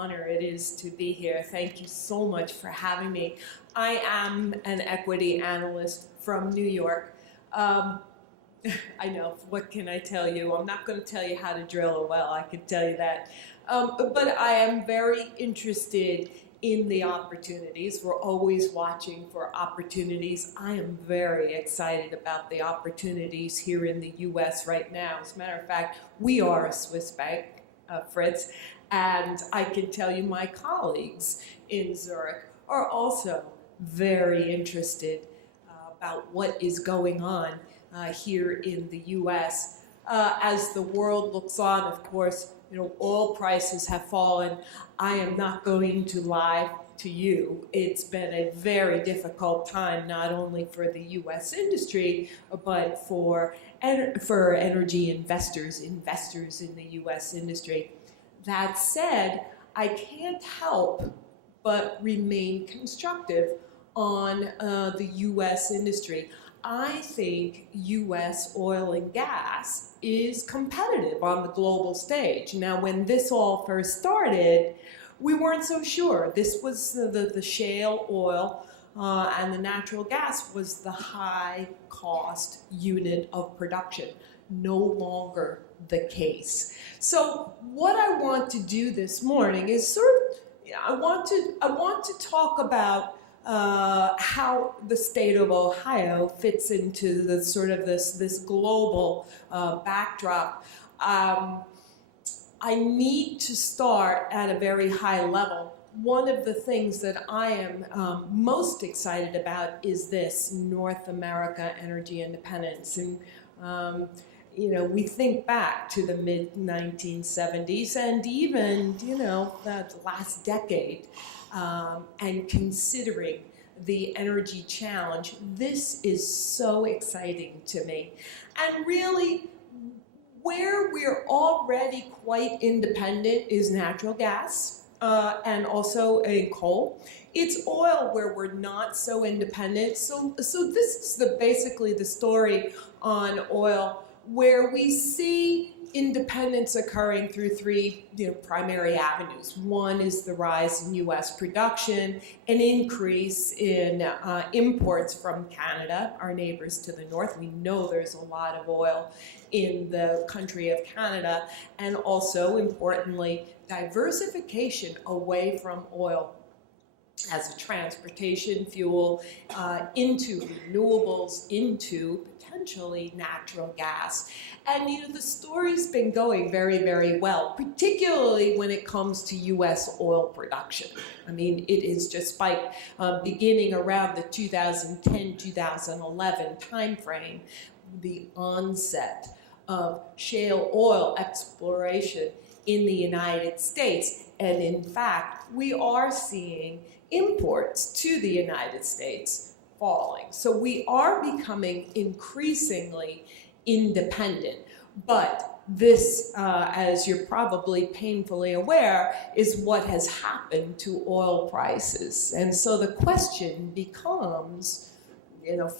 honor it is to be here. Thank you so much for having me. I am an equity analyst from New York. I know, what can I tell you? I'm not going to tell you how to drill a well, I can tell you that. But I am very interested in the opportunities. We're always watching for opportunities. I am very excited about the opportunities here in the U.S. right now. As a matter of fact, we are a Swiss bank, Fritz, and I can tell you my colleagues in Zurich are also very interested about what is going on here in the U.S. As the world looks on, of course, oil prices have fallen. I am not going to lie to you. It's been a very difficult time, not only for the U.S. industry, but for energy investors in the U.S. industry. That said, I can't help but remain constructive on the U.S. industry. I think U.S. oil and gas is competitive on the global stage. Now, when this all first started, we weren't so sure. This was the shale oil and the natural gas was the high-cost unit of production. No longer the case. So what I want to do this morning is I want to talk about how the state of Ohio fits into the sort of this global backdrop. I need to start at a very high level. One of the things that I am most excited about is this North America energy independence. And we think back to the mid-1970s and even, the last decade. And considering the energy challenge, this is so exciting to me. And really, where we're already quite independent is natural gas and also coal. It's oil where we're not so independent. So this is basically the story on oil, where we see independence occurring through three primary avenues. One is the rise in U.S. production, an increase in imports from Canada, our neighbors to the north. We know there's a lot of oil in the country of Canada, and also, importantly, diversification away from oil as a transportation fuel into renewables, into potentially natural gas. And the story's been going very, very well, particularly when it comes to U.S. oil production. I mean, it is just spiked beginning around the 2010-2011 timeframe, the onset of shale oil exploration in the United States. And in fact, we are seeing imports to the United States falling. So we are becoming increasingly independent. But this, as you're probably painfully aware, is what has happened to oil prices. And so the question becomes,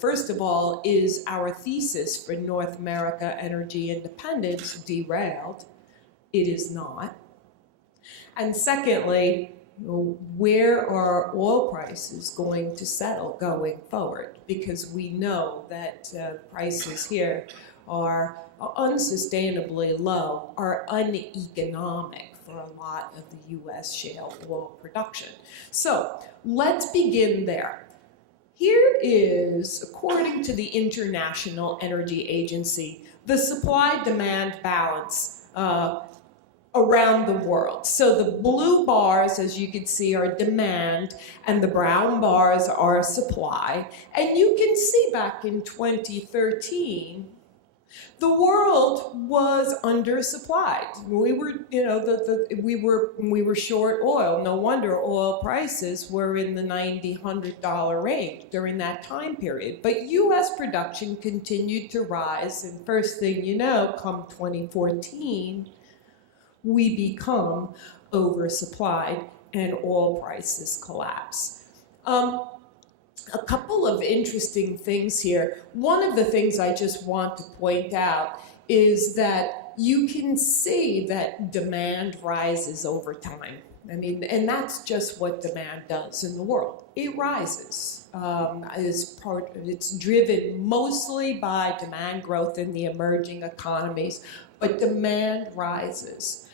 first of all, is our thesis for North America energy independence derailed? It is not. And secondly, where are oil prices going to settle going forward? Because we know that prices here are unsustainably low, are uneconomic for a lot of the U.S. shale oil production. So let's begin there. Here is, according to the International Energy Agency, the supply-demand balance around the world. So the blue bars, as you can see, are demand, and the brown bars are supply. And you can see back in 2013, the world was undersupplied. We were, we were short oil. No wonder oil prices were in the $90, $100 range during that time period. But U.S. production continued to rise, and first thing you know, come 2014, we become oversupplied and oil prices collapse. A couple of interesting things here. One of the things I just want to point out is that you can see that demand rises over time. I mean, and that's just what demand does in the world. It rises. It's driven mostly by demand growth in the emerging economies, but demand rises.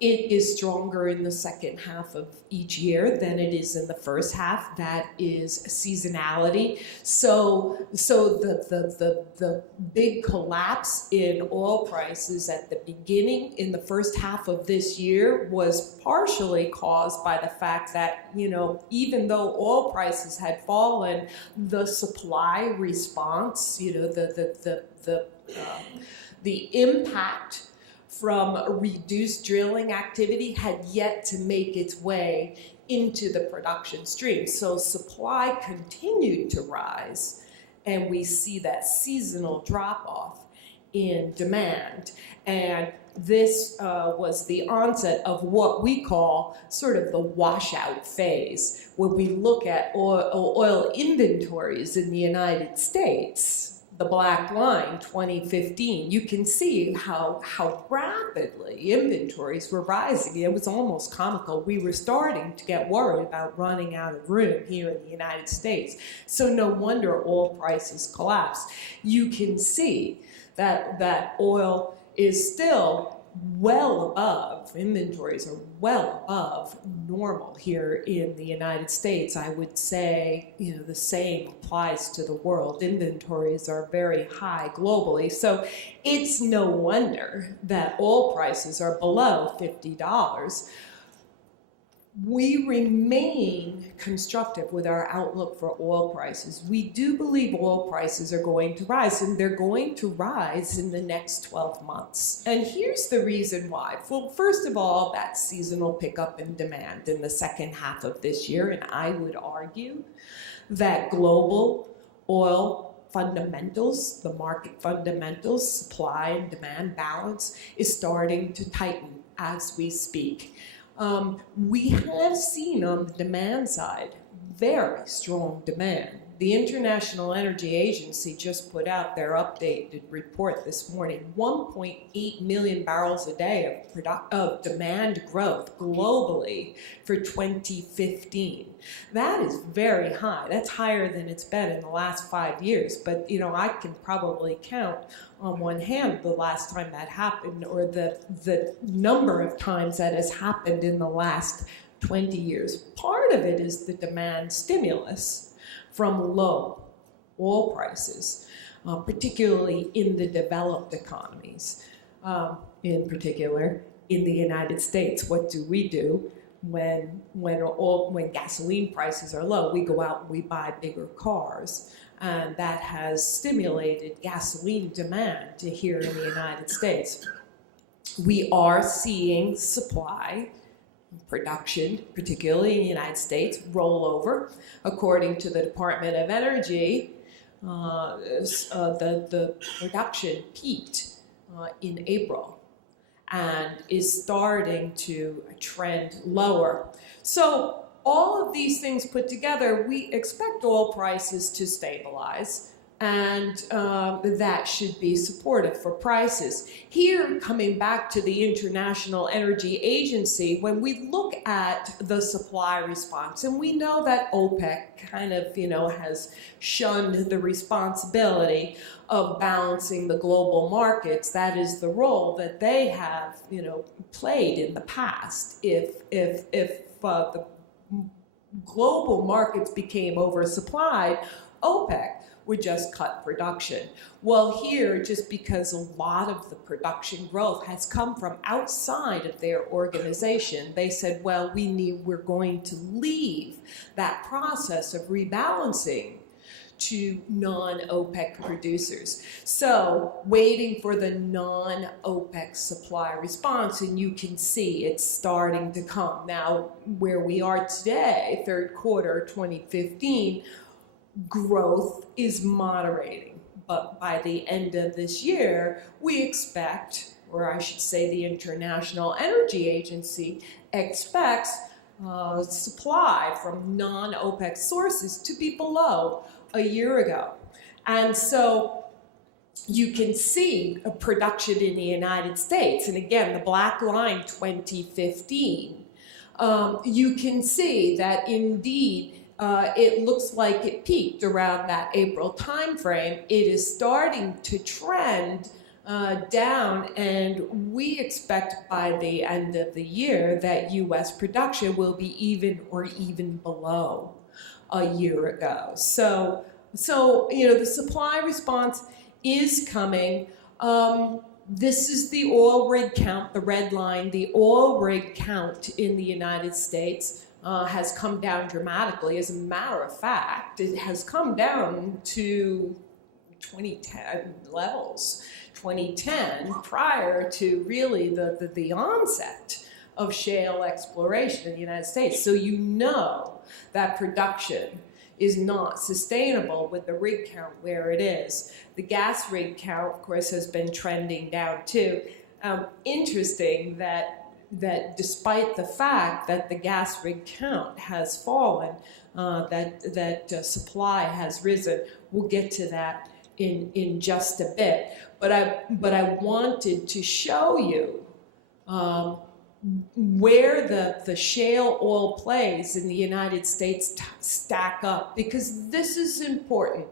It is stronger in the second half of each year than it is in the first half. That is seasonality. So the big collapse in oil prices at the beginning in the first half of this year was partially caused by the fact that, you know, even though oil prices had fallen, the supply response, you know, the impact from reduced drilling activity had yet to make its way into the production stream. So supply continued to rise, and we see that seasonal drop-off in demand. And this was the onset of what we call sort of the washout phase, where we look at oil inventories in the United States. The black line, 2015, you can see how rapidly inventories were rising. It was almost comical. We were starting to get worried about running out of room here in the United States. So no wonder oil prices collapsed. You can see that oil is still well above, inventories are well above normal here in the United States. I would say, you know, the same applies to the world. Inventories are very high globally. So it's no wonder that oil prices are below $50. We remain constructive with our outlook for oil prices. We do believe oil prices are going to rise, and they're going to rise in the next 12 months. And here's the reason why. Well, first of all, that seasonal pickup in demand in the second half of this year, and I would argue that global oil fundamentals, the market fundamentals, supply and demand balance, is starting to tighten as we speak. We have seen on the demand side very strong demand. The International Energy Agency just put out their updated report this morning. 1.8 million barrels a day of demand growth globally for 2015. That is very high. That's higher than it's been in the last 5 years. But, you know, I can probably count on one hand the last time that happened, or the number of times that has happened in the last 20 years. Part of it is the demand stimulus from low oil prices, particularly in the developed economies, in particular in the United States. What do we do when gasoline prices are low? We go out and we buy bigger cars. And that has stimulated gasoline demand here in the United States. We are seeing supply, production, particularly in the United States, roll over. According to the Department of Energy, the production peaked in April and is starting to trend lower. So all of these things put together, we expect oil prices to stabilize, and that should be supportive for prices. Here, coming back to the International Energy Agency, when we look at the supply response, and we know that OPEC kind of, you know, has shunned the responsibility of balancing the global markets. That is the role that they have, you know, played in the past. If the global markets became oversupplied, OPEC would just cut production. Well, here, just because a lot of the production growth has come from outside of their organization, they said, well, we're going to leave that process of rebalancing to non-OPEC producers. So waiting for the non-OPEC supply response, and you can see it's starting to come. Now, where we are today, third quarter 2015, growth is moderating. But by the end of this year, we expect, or I should say the International Energy Agency expects supply from non-OPEC sources to be below a year ago. And so you can see a production in the United States. And again, the black line 2015 you can see that indeed it looks like it peaked around that April timeframe. It is starting to trend down, and we expect by the end of the year that U.S. production will be even below a year ago. So the supply response is coming. This is the oil rig count, the red line. The oil rig count in the United States has come down dramatically. As a matter of fact, it has come down to 2010 levels. 2010, prior to really the onset of shale exploration in the United States. So you know that production is not sustainable with the rig count where it is. The gas rig count, of course, has been trending down too. Interesting that despite the fact that the gas rig count has fallen, that supply has risen. We'll get to that in just a bit. But I wanted to show you where the shale oil plays in the United States stack up, because this is important.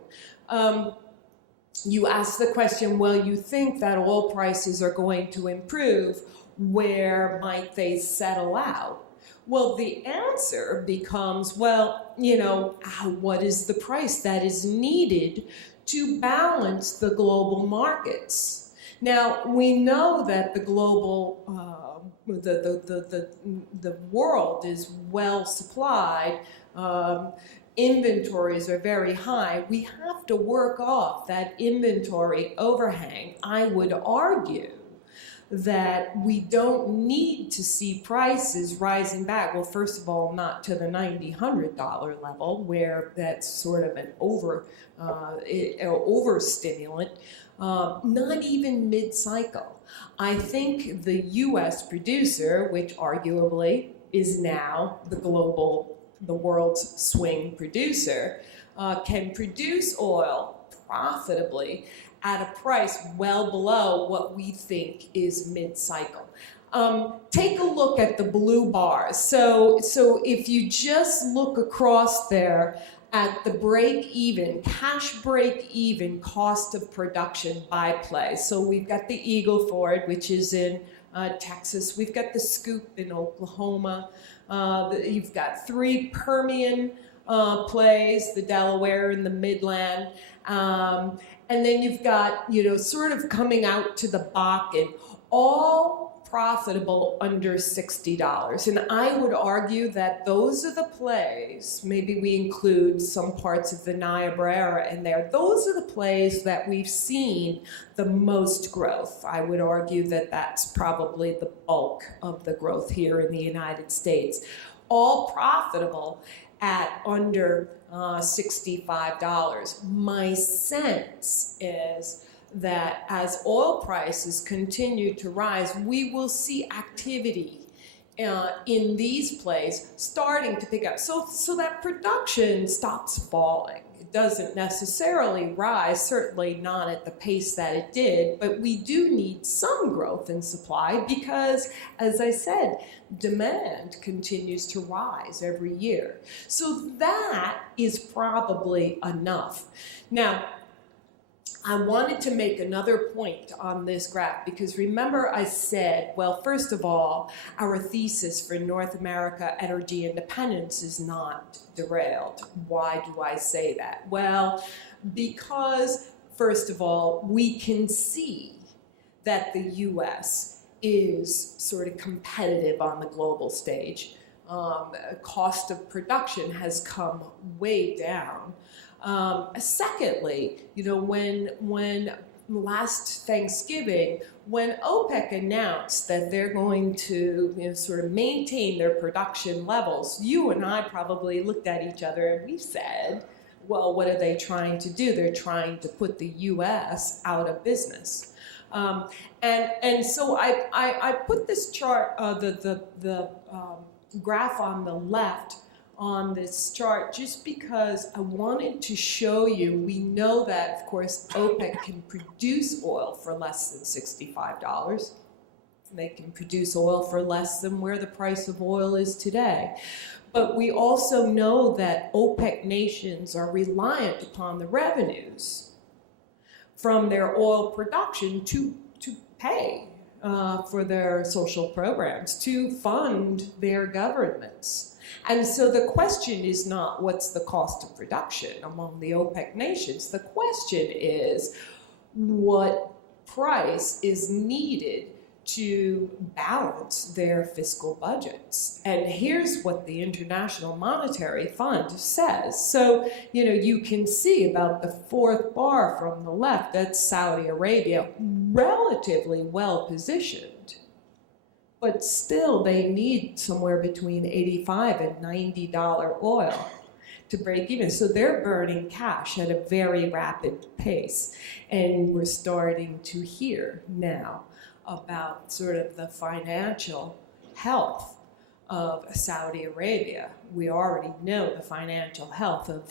You ask the question, well, you think that oil prices are going to improve, where might they settle out? Well, the answer becomes, well, what is the price that is needed to balance the global markets? Now, we know that the global the world is well supplied. Inventories are very high. We have to work off that inventory overhang. I would argue that we don't need to see prices rising back. Well, first of all, not to the $90, $100 level, where that's sort of an overstimulant. Not even mid-cycle. I think the U.S. producer, which arguably is now the world's swing producer, can produce oil profitably at a price well below what we think is mid-cycle. Take a look at the blue bars. So if you just look across there at the cash break-even cost of production by place. So we've got the Eagle Ford, which is in Texas. We've got the Scoop in Oklahoma. You've got 3 Permian plays, the Delaware and the Midland. And then you've got, sort of coming out to the Bakken, all profitable under $60. And I would argue that those are the plays, maybe we include some parts of the Niobrara in there, those are the plays that we've seen the most growth. I would argue that that's probably the bulk of the growth here in the United States. All profitable at under $65. My sense is that as oil prices continue to rise, we will see activity in these plays starting to pick up. So that production stops falling. It doesn't necessarily rise, certainly not at the pace that it did, but we do need some growth in supply because, as I said, demand continues to rise every year. So that is probably enough. Now, I wanted to make another point on this graph because remember I said, well, first of all, our thesis for North America energy independence is not derailed. Why do I say that? Well, because, first of all, we can see that the U.S. is sort of competitive on the global stage. Cost of production has come way down. Secondly, when last Thanksgiving, when OPEC announced that they're going to sort of maintain their production levels, you and I probably looked at each other and we said, well, what are they trying to do? They're trying to put the U.S. out of business. And so I put this chart, the graph on the left, on this chart just because I wanted to show you, we know that, of course, OPEC can produce oil for less than $65. They can produce oil for less than where the price of oil is today. But we also know that OPEC nations are reliant upon the revenues from their oil production to pay for their social programs, to fund their governments. And so the question is not what's the cost of production among the OPEC nations. The question is what price is needed to balance their fiscal budgets. And here's what the International Monetary Fund says. So, you can see about the fourth bar from the left, that's Saudi Arabia, relatively well positioned. But still, they need somewhere between $85 and $90 oil to break even. So they're burning cash at a very rapid pace. And we're starting to hear now about sort of the financial health of Saudi Arabia. We already know the financial health of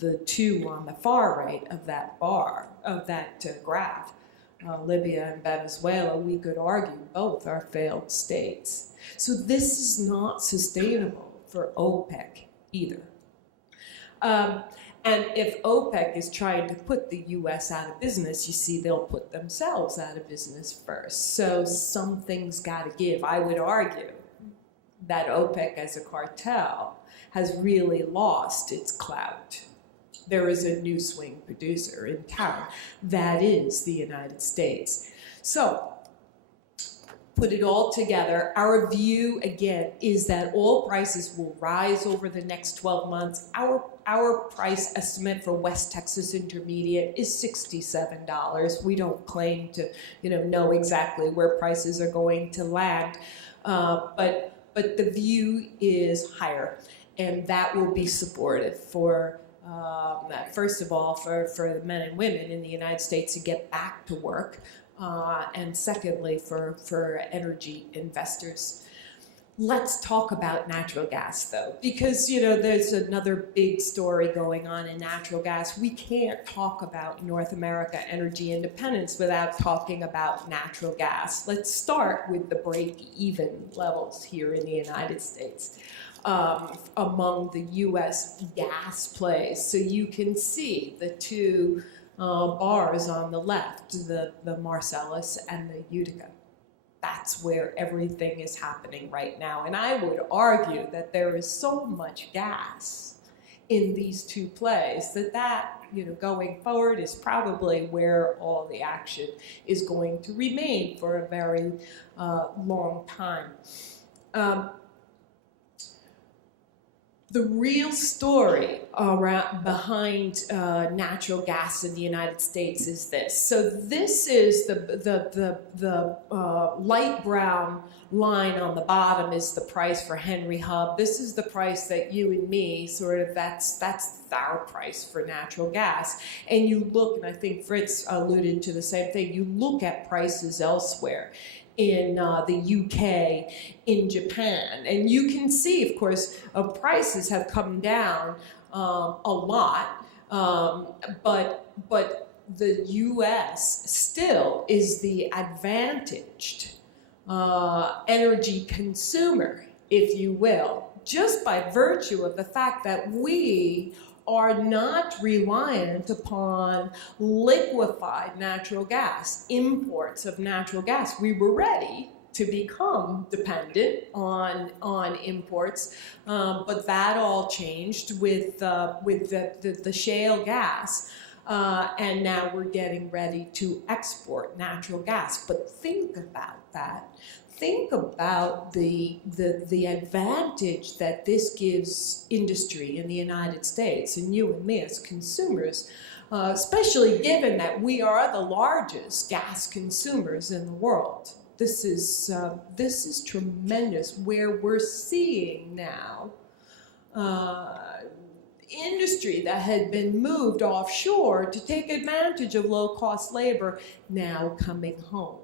the two on the far right of that bar, of that graph. Libya and Venezuela, we could argue both are failed states. So this is not sustainable for OPEC either. And if OPEC is trying to put the U.S. out of business, you see they'll put themselves out of business first. So something's got to give. I would argue that OPEC as a cartel has really lost its clout. There is a new swing producer in town. That is the United States. So put it all together, our view, again, is that oil prices will rise over the next 12 months. Our price estimate for West Texas Intermediate is $67. We don't claim to, know exactly where prices are going to land, but the view is higher, and that will be supportive for, first of all, for the men and women in the United States to get back to work. And secondly, for energy investors. Let's talk about natural gas, though, because, there's another big story going on in natural gas. We can't talk about North America energy independence without talking about natural gas. Let's start with the break-even levels here in the United States among the U.S. gas plays. So you can see the two bars on the left, the Marcellus and the Utica. That's where everything is happening right now. And I would argue that there is so much gas in these two plays that going forward is probably where all the action is going to remain for a very long time. The real story behind natural gas in the United States is this. So this is the light brown line on the bottom is the price for Henry Hub. This is the price that you and me that's our price for natural gas. And you look, and I think Fritz alluded to the same thing, you look at prices elsewhere in the UK, in Japan. And you can see, of course, prices have come down a lot, but the US still is the advantaged energy consumer, if you will, just by virtue of the fact that we are not reliant upon liquefied natural gas, imports of natural gas. We were ready to become dependent on imports, but that all changed with the shale gas, and now we're getting ready to export natural gas. But think about that. Think about the advantage that this gives industry in the United States and you and me as consumers, especially given that we are the largest gas consumers in the world. This is tremendous, where we're seeing now industry that had been moved offshore to take advantage of low-cost labor now coming home.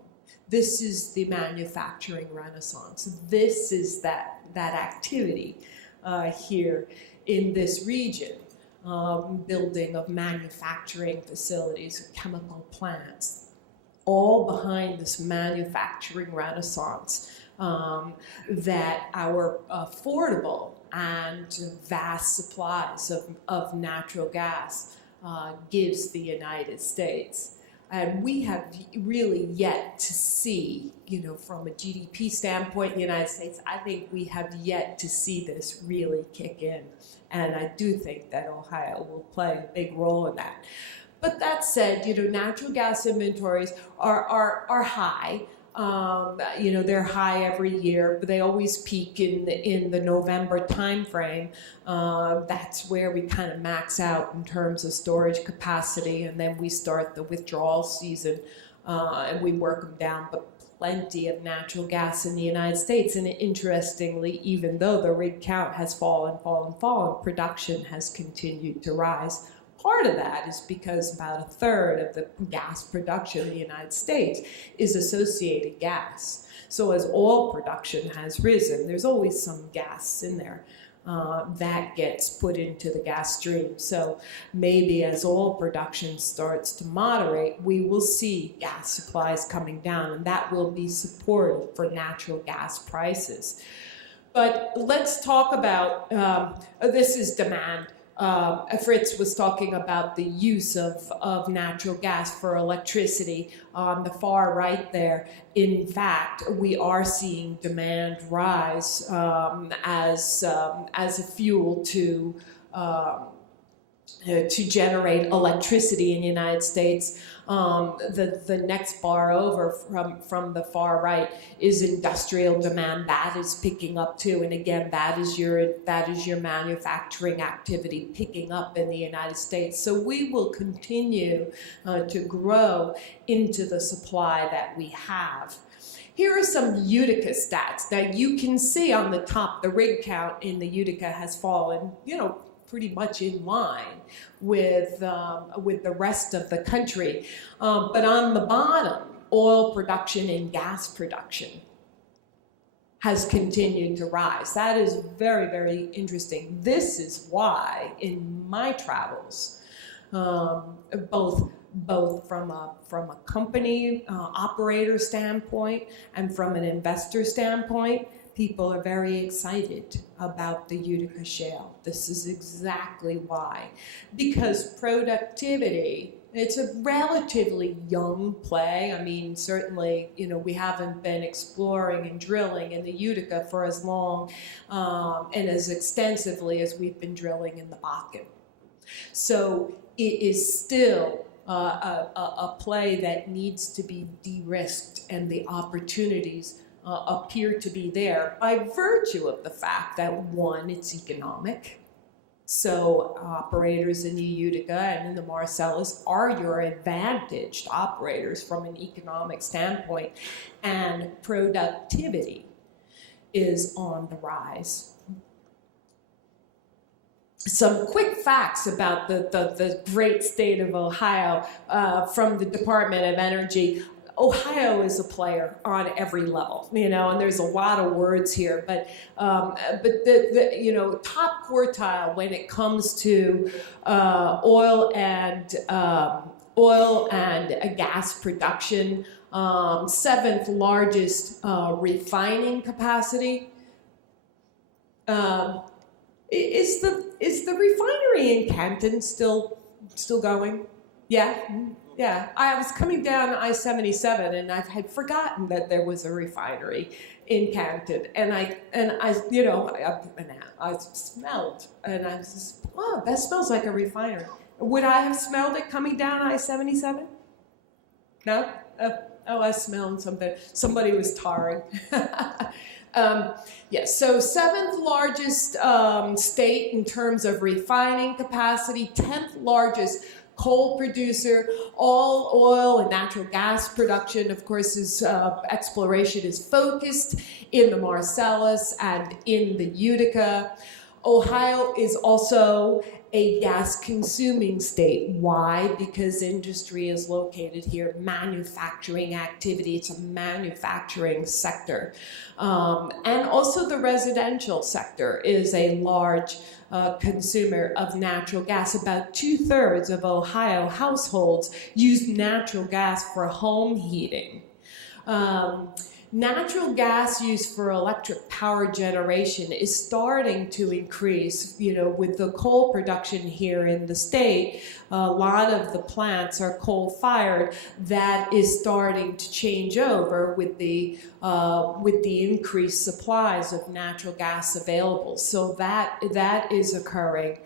This is the manufacturing renaissance. This is that activity here in this region, building of manufacturing facilities, chemical plants. all behind this manufacturing renaissance that our affordable and vast supplies of natural gas gives the United States. And we have really yet to see, from a GDP standpoint in the United States, I think we have yet to see this really kick in. And I do think that Ohio will play a big role in that. But that said, natural gas inventories are high. They're high every year, but they always peak in the November timeframe. That's where we kind of max out in terms of storage capacity, and then we start the withdrawal season, and we work them down. But plenty of natural gas in the United States, and interestingly, even though the rig count has fallen, production has continued to rise. Part of that is because about a third of the gas production in the United States is associated gas. So as oil production has risen, there's always some gas in there that gets put into the gas stream. So maybe as oil production starts to moderate, we will see gas supplies coming down, and that will be supportive for natural gas prices. But let's talk about, this is demand. Fritz was talking about the use of natural gas for electricity on the far right there. In fact, we are seeing demand rise as a fuel to generate electricity in the United States. The next bar over from the far right is industrial demand. That is picking up too, and again, that is your manufacturing activity picking up in the United States. So we will continue to grow into the supply that we have. Here are some Utica stats. Now you can see on the top the rig count in the Utica has fallen, pretty much in line with the rest of the country. But on the bottom, oil production and gas production has continued to rise. That is very, very interesting. This is why in my travels, both from a company operator standpoint and from an investor standpoint, people are very excited about the Utica Shale. This is exactly why. Because productivity, it's a relatively young play. I mean, certainly, we haven't been exploring and drilling in the Utica for as long and as extensively as we've been drilling in the Bakken. So it is still a play that needs to be de-risked, and the opportunities appear to be there by virtue of the fact that, one, it's economic. So operators in the Utica and in the Marcellus are your advantaged operators from an economic standpoint, and productivity is on the rise. Some quick facts about the great state of Ohio from the Department of Energy. Ohio is a player on every level, and there's a lot of words here, but the top quartile when it comes to oil and gas production, seventh largest refining capacity. Is the refinery in Canton still going? Yeah. Yeah, I was coming down I-77 and I had forgotten that there was a refinery in Canton, and I smelled, and I was just, wow, that smells like a refinery. Would I have smelled it coming down I-77? No? Oh, I smelled something. Somebody was tarring. Yes, so seventh largest state in terms of refining capacity, 10th largest coal producer. All oil and natural gas production, of course, exploration is focused in the Marcellus and in the Utica. Ohio is also a gas-consuming state. Why? Because industry is located here, manufacturing activity, it's a manufacturing sector. And also the residential sector is a large consumer of natural gas. About 2/3 of Ohio households use natural gas for home heating. Natural gas use for electric power generation is starting to increase. With the coal production here in the state, a lot of the plants are coal-fired. That is starting to change over with the increased supplies of natural gas available. So that is occurring.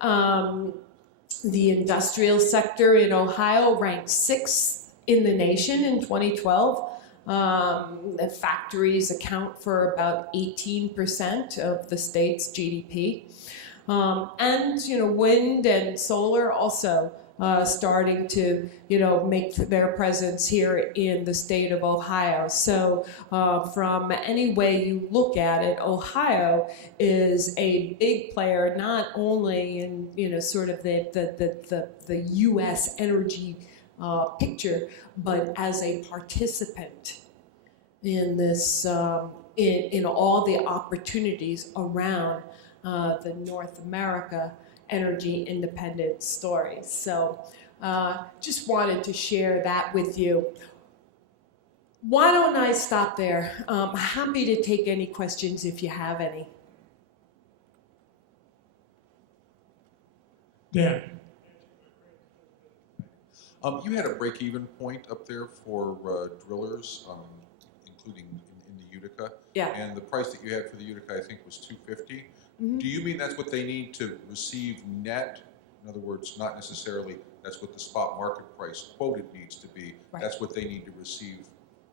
The industrial sector in Ohio ranked 6th in the nation in 2012. The factories account for about 18% of the state's GDP. And wind and solar also starting to, make their presence here in the state of Ohio. So from any way you look at it, Ohio is a big player, not only in, sort of the U.S. energy picture, but as a participant in this, in all the opportunities around the North America energy independence story. So just wanted to share that with you. Why don't I stop there? I'm happy to take any questions if you have any. Dan. You had a break-even point up there for drillers, including in the Utica. Yeah. And the price that you had for the Utica, I think, was $250. Mm-hmm. Do you mean that's what they need to receive net? In other words, not necessarily that's what the spot market price quoted needs to be. Right. That's what they need to receive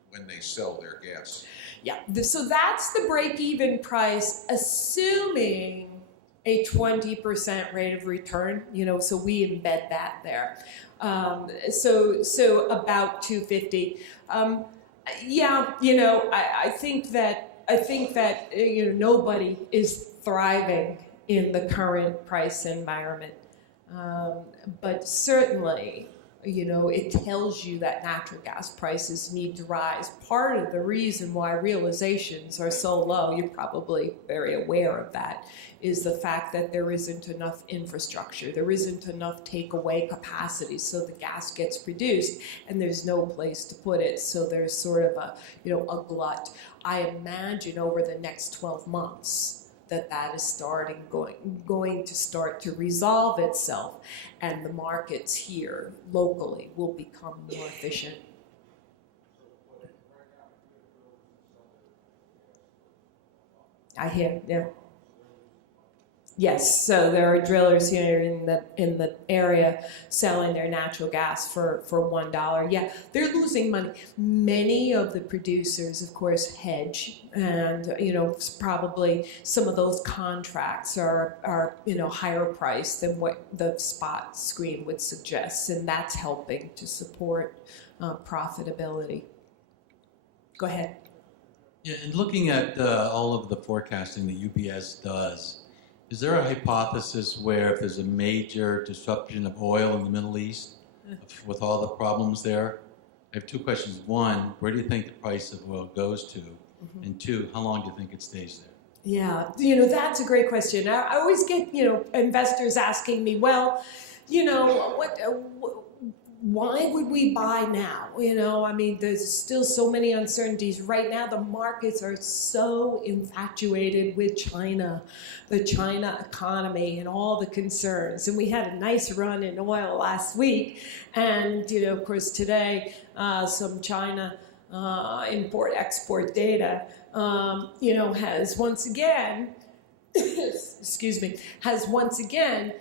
when they sell their gas. Yeah. So that's the break-even price, assuming a 20% rate of return. So we embed that there. So about 250. Yeah, I think that nobody is thriving in the current price environment, but certainly, it tells you that natural gas prices need to rise. Part of the reason why realizations are so low, you're probably very aware of that, is the fact that there isn't enough infrastructure. There isn't enough takeaway capacity, so the gas gets produced and there's no place to put it. So there's sort of a glut. I imagine over the next 12 months that is going to start to resolve itself, and the markets here locally will become more efficient. I hear, yeah. Yes, so there are drillers here in the area selling their natural gas for $1. Yeah, they're losing money. Many of the producers, of course, hedge, and probably some of those contracts are higher priced than what the spot screen would suggest, and that's helping to support profitability. Go ahead. Yeah, and looking at all of the forecasting that UBS does, is there a hypothesis where if there's a major disruption of oil in the Middle East, with all the problems there? I have two questions. One, where do you think the price of oil goes to? Mm-hmm. And two, how long do you think it stays there? Yeah, that's a great question. I always get, investors asking me, well, why would we buy now? There's still so many uncertainties. Right now, the markets are so infatuated with China, the China economy, and all the concerns. And we had a nice run in oil last week. And, of course, today, some China import-export data, has once again, has once again,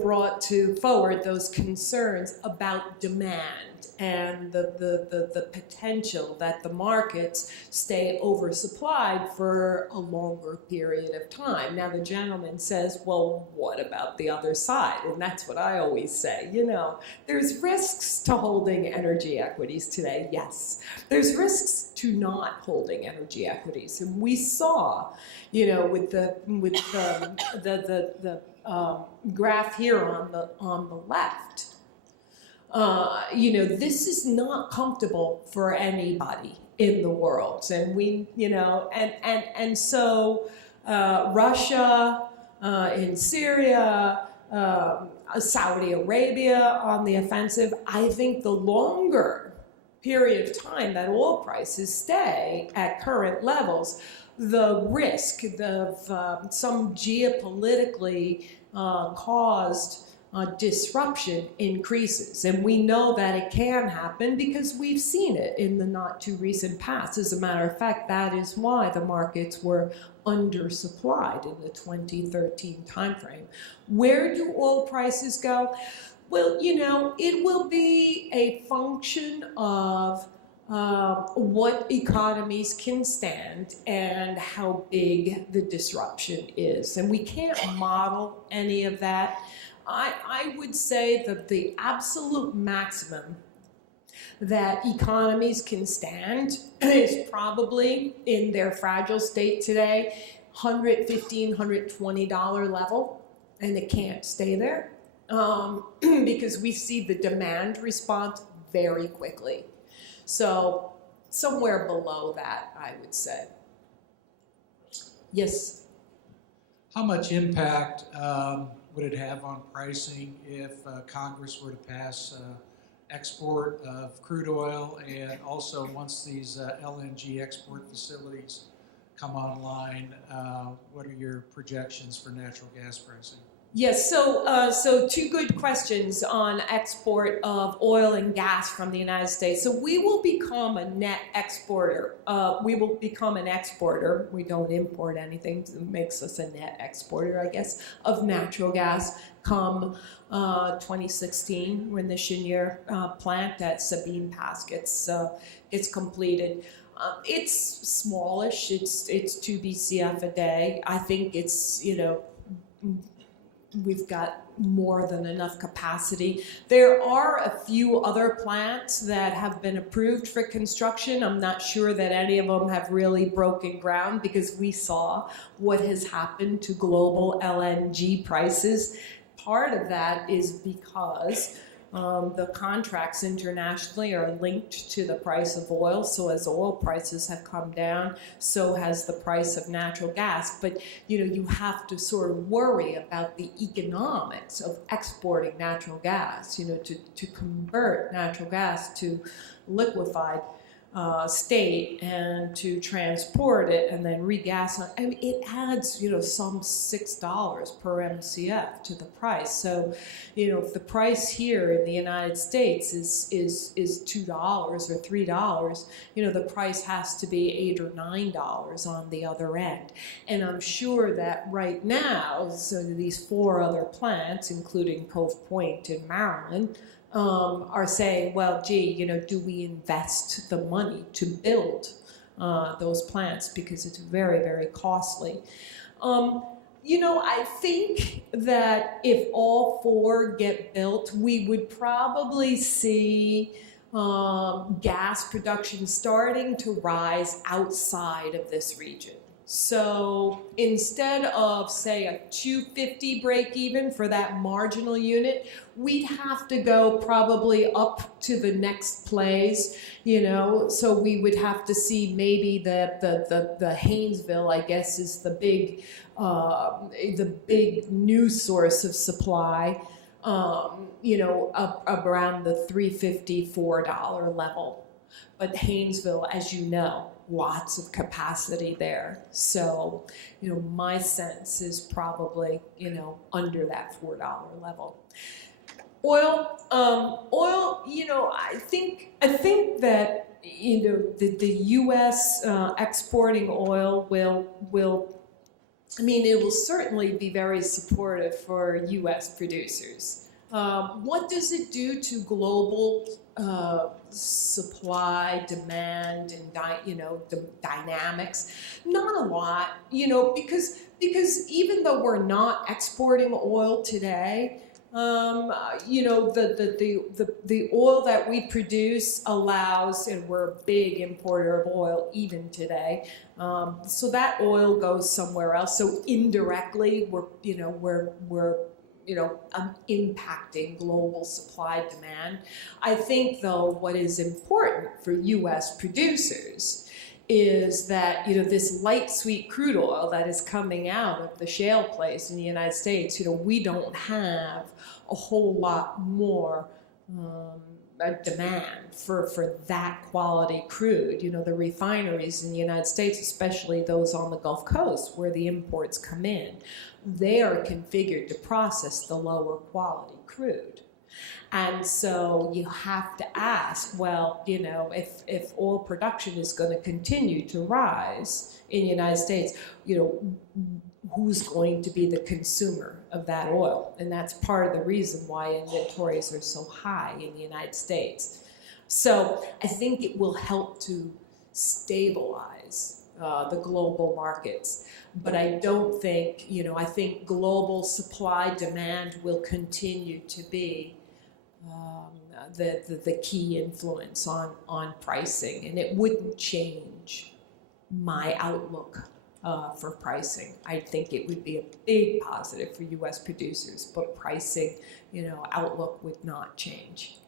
brought forward those concerns about demand and the potential that the markets stay oversupplied for a longer period of time. Now the gentleman says, well, what about the other side? And that's what I always say, there's risks to holding energy equities today, yes. There's risks to not holding energy equities. And we saw, with the graph here on the left, this is not comfortable for anybody in the world, and so Russia in Syria, Saudi Arabia on the offensive. I think the longer period of time that oil prices stay at current levels, the risk of some geopolitically caused disruption increases. And we know that it can happen because we've seen it in the not too recent past. As a matter of fact, that is why the markets were undersupplied in the 2013 timeframe. Where do oil prices go? Well, it will be a function of what economies can stand and how big the disruption is. And we can't model any of that. I would say that the absolute maximum that economies can stand is probably, in their fragile state today, $115, $120 level, and it can't stay there because we see the demand response very quickly. So somewhere below that, I would say. Yes? How much impact would it have on pricing if Congress were to pass export of crude oil, and also once these LNG export facilities come online, what are your projections for natural gas pricing? Yes, so two good questions on export of oil and gas from the United States. So we will become a net exporter. We will become an exporter. We don't import anything. It makes us a net exporter, I guess, of natural gas come 2016 when the Cheniere plant at Sabine Pass gets completed. It's smallish. It's 2 BCF a day. I think it's, we've got more than enough capacity. There are a few other plants that have been approved for construction. I'm not sure that any of them have really broken ground because we saw what has happened to global LNG prices. Part of that is because the contracts internationally are linked to the price of oil. So as oil prices have come down, so has the price of natural gas. But you have to sort of worry about the economics of exporting natural gas, to convert natural gas to liquefied state and to transport it and then regas it. I mean, it adds, some $6 per MCF to the price. So, if the price here in the United States is $2 or $3, the price has to be $8 or $9 on the other end. And I'm sure that right now, so these 4 other plants, including Cove Point in Maryland, are saying, well, gee, do we invest the money to build those plants because it's very, very costly. I think that if all 4 get built, we would probably see gas production starting to rise outside of this region. So instead of, say, a $2.50 break even for that marginal unit, we'd have to go probably up to the next plays, So we would have to see maybe the Haynesville, I guess, is the big new source of supply, up around the $3.50, $4 level. But Haynesville, as you know, lots of capacity there. So, my sense is probably, under that $4 level. Oil, I think that, the U.S. exporting oil it will certainly be very supportive for U.S. producers. What does it do to global supply, demand, and the dynamics? Not a lot, because even though we're not exporting oil today, The oil that we produce allows, and we're a big importer of oil even today. So that oil goes somewhere else. So indirectly, we're impacting global supply demand. I think, though, what is important for U.S. producers is that this light sweet crude oil that is coming out of the shale plays in the United States, we don't have a whole lot more demand for that quality crude. The refineries in the United States, especially those on the Gulf Coast where the imports come in, they are configured to process the lower quality crude. And so you have to ask, well, if oil production is going to continue to rise in the United States, who's going to be the consumer of that oil? And that's part of the reason why inventories are so high in the United States. So I think it will help to stabilize the global markets. But I don't think, I think global supply demand will continue to be the key influence on pricing, and it wouldn't change my outlook for pricing. I think it would be a big positive for U.S. producers, but pricing, outlook would not change.